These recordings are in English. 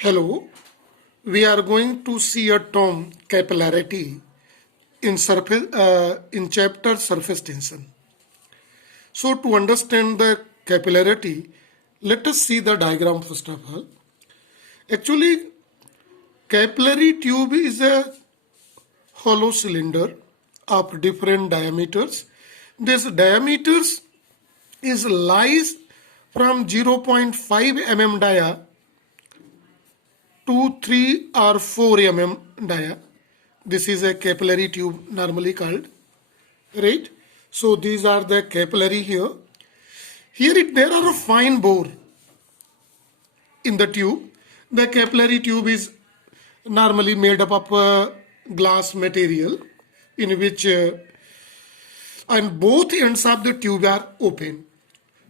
Hello, we are going to see a term capillarity in chapter surface tension. So to understand the capillarity, let us see the diagram first of all. Actually, capillary tube is a hollow cylinder of different diameters. This diameters is lies from 0.5 mm dia to 3 or 4 mm dia. This is a capillary tube normally called, right? So these are the capillary here. There are a fine bore in the tube. The capillary tube is normally made up of glass material in which and both ends of the tube are open.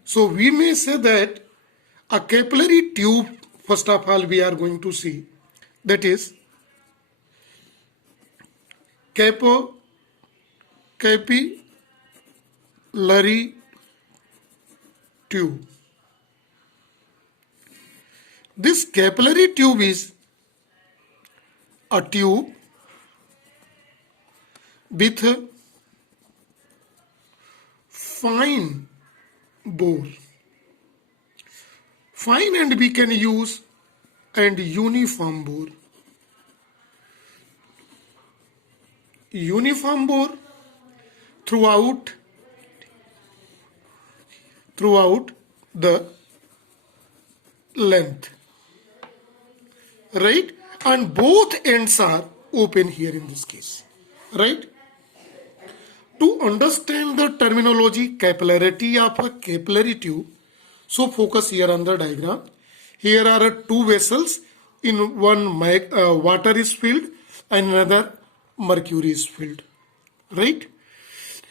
So we may say that a capillary tube, first of all, we are going to see, that is capillary tube. This capillary tube is a tube with a fine bore. Fine and we can use and uniform bore. Uniform bore throughout the length, right? And both ends are open here in this case, right? To understand the terminology capillarity of a capillary tube, so focus here on the diagram. Here are two vessels. In one water is filled and another mercury is filled, right?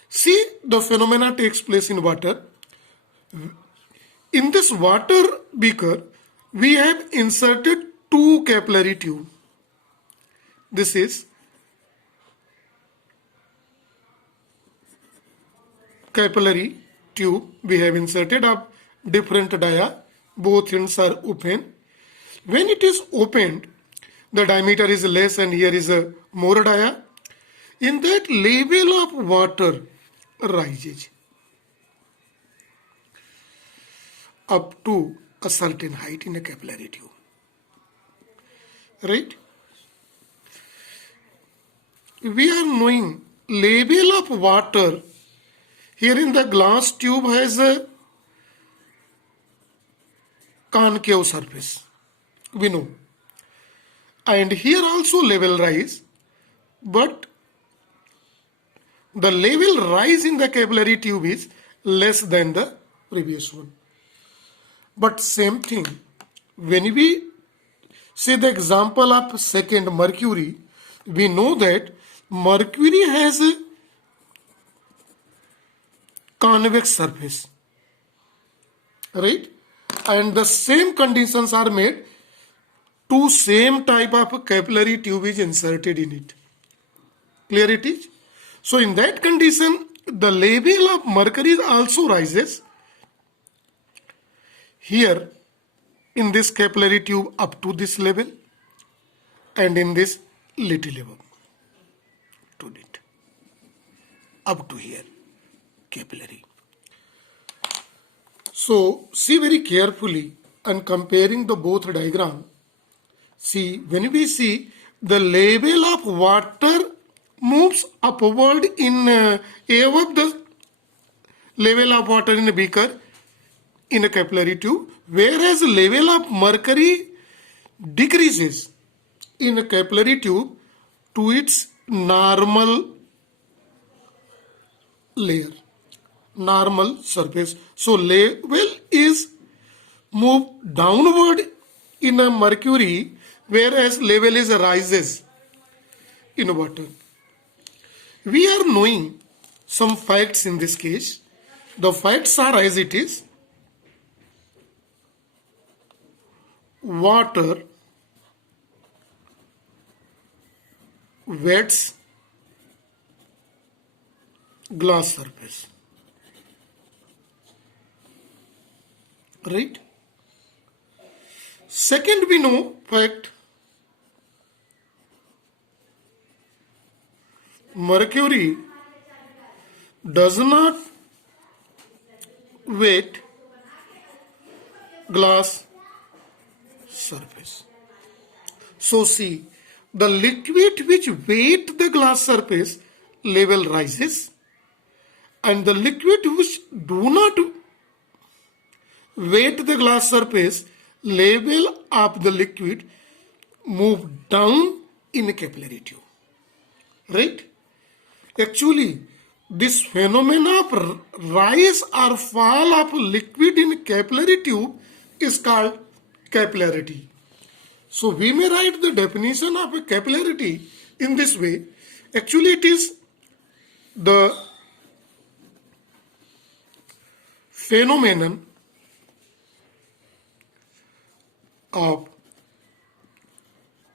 See, the phenomena takes place in water. In this water beaker, we have inserted two capillary tube. This is capillary tube. We have inserted up different dia. Both ends are open. When it is opened, the diameter is less and here is a more dia. In that, level of water rises up to a certain height in a capillary tube, right? We are knowing level of water here in the glass tube has a concave surface, we know, and here also level rise, but the level rise in the capillary tube is less than the previous one. But same thing, when we see the example of second mercury, we know that mercury has a convex surface, right? And the same conditions are made, two same type of capillary tube is inserted in it. Clear it is? So in that condition, the level of mercury also rises here in this capillary tube up to this level and in this little level to it up to here capillary. So see very carefully and comparing the both diagram. See, when we see the level of water moves upward in above the level of water in a beaker in a capillary tube, whereas level of mercury decreases in a capillary tube to its normal layer, normal surface. So level is moved downward in a mercury, whereas level is rises in water. We are knowing some facts in this case. The facts are as it is. Water wets glass surface, right? Second, we know fact mercury does not weight glass surface. So see, the liquid which weight the glass surface level rises, and the liquid which do not weight the glass surface level of the liquid move down in a capillary tube. Right? Actually, this phenomena of rise or fall of liquid in capillary tube is called capillarity. So we may write the definition of a capillarity in this way. Actually, it is the phenomenon of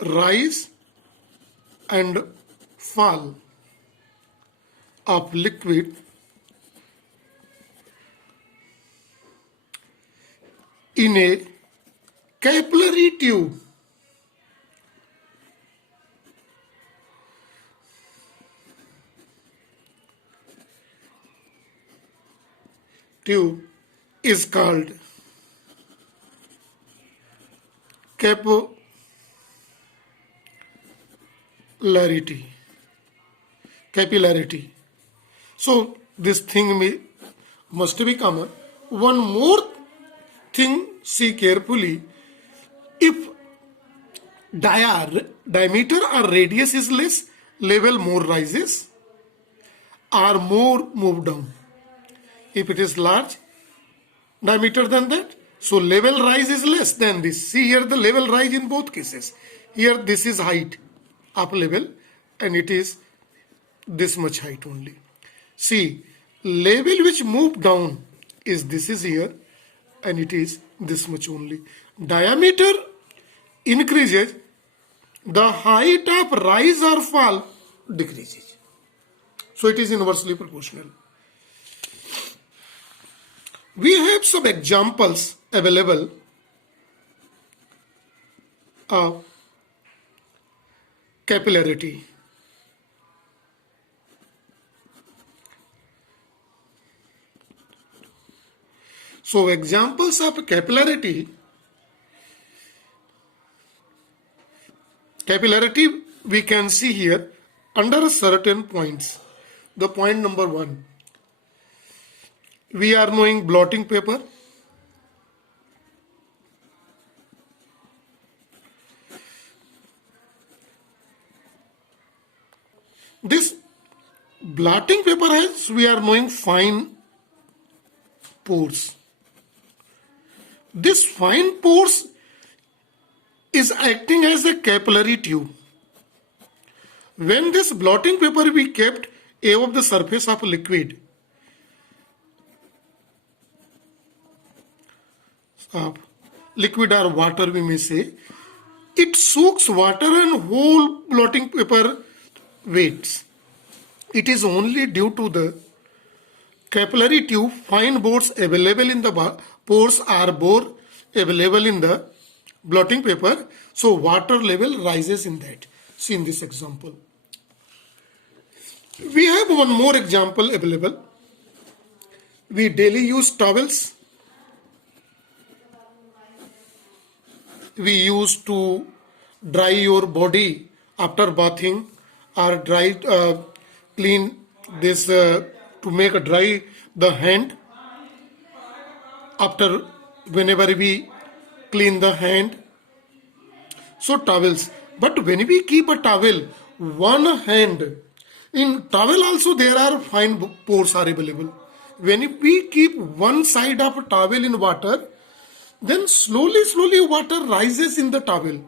rise and fall of liquid in a capillary tube. Tube is called capillarity. Capillarity. So this thing must be common. One more thing, see carefully. If diameter or radius is less, level more rises or more move down. If it is large diameter than that, so level rise is less than this. See here the level rise in both cases. Here this is height up level and it is this much height only. See, level which move down is this is here and it is this much only. Diameter increases, the height of rise or fall decreases. So it is inversely proportional. We have some examples available of capillarity. So examples of capillarity we can see here under certain points. The point number 1. We are knowing blotting paper. This blotting paper has, we are knowing, fine pores. This fine pores is acting as a capillary tube. When this blotting paper we kept above the surface of liquid, liquid or water we may say, it soaks water and whole blotting paper weights. It is only due to the capillary tube fine pores available in the pores are more available in the blotting paper, so water level rises in that. See in this example. We have one more example available. We daily use towels. We used to dry your body after bathing or clean this to make dry the hand after whenever we clean the hand. So towels, but when we keep a towel, one hand, in towel also there are fine pores are available. When we keep one side of a towel in water, then slowly water rises in the towel,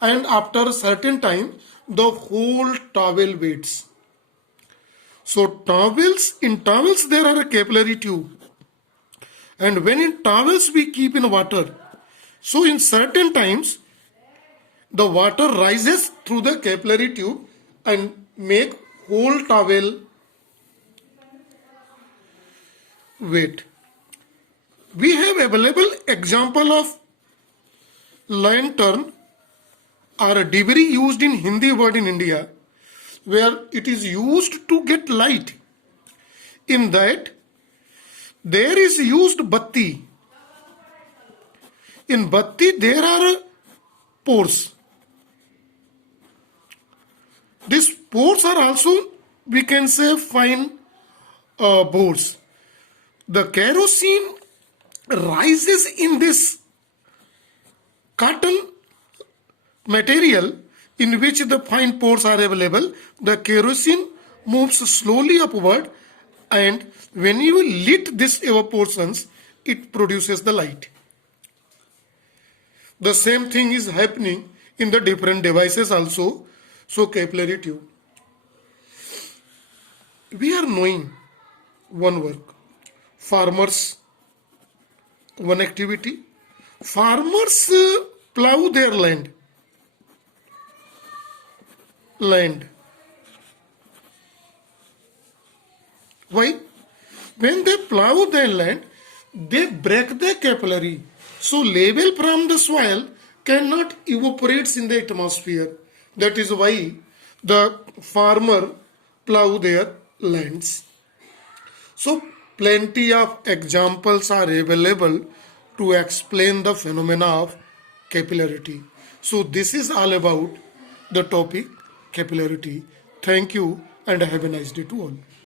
and after a certain time the whole towel weights. So in towels there are a capillary tube, and when in towels we keep in water, so in certain times the water rises through the capillary tube and make whole towel weight. We have available example of lantern or a dibri used in Hindi word in India, where it is used to get light. In that, there is used batti. In batti, there are pores. These pores are also, we can say, fine bores. The kerosene rises in this cotton material in which the fine pores are available. The kerosene moves slowly upward, and when you lit this evaporations, it produces the light. The same thing is happening in the different devices also. So capillary tube. We are knowing one work. Farmers, one activity. Farmers plow their land. Why? When they plow their land, they break the capillary. So level from the soil cannot evaporate in the atmosphere. That is why the farmer plow their lands. So plenty of examples are available to explain the phenomena of capillarity. So this is all about the topic capillarity. Thank you and have a nice day to all.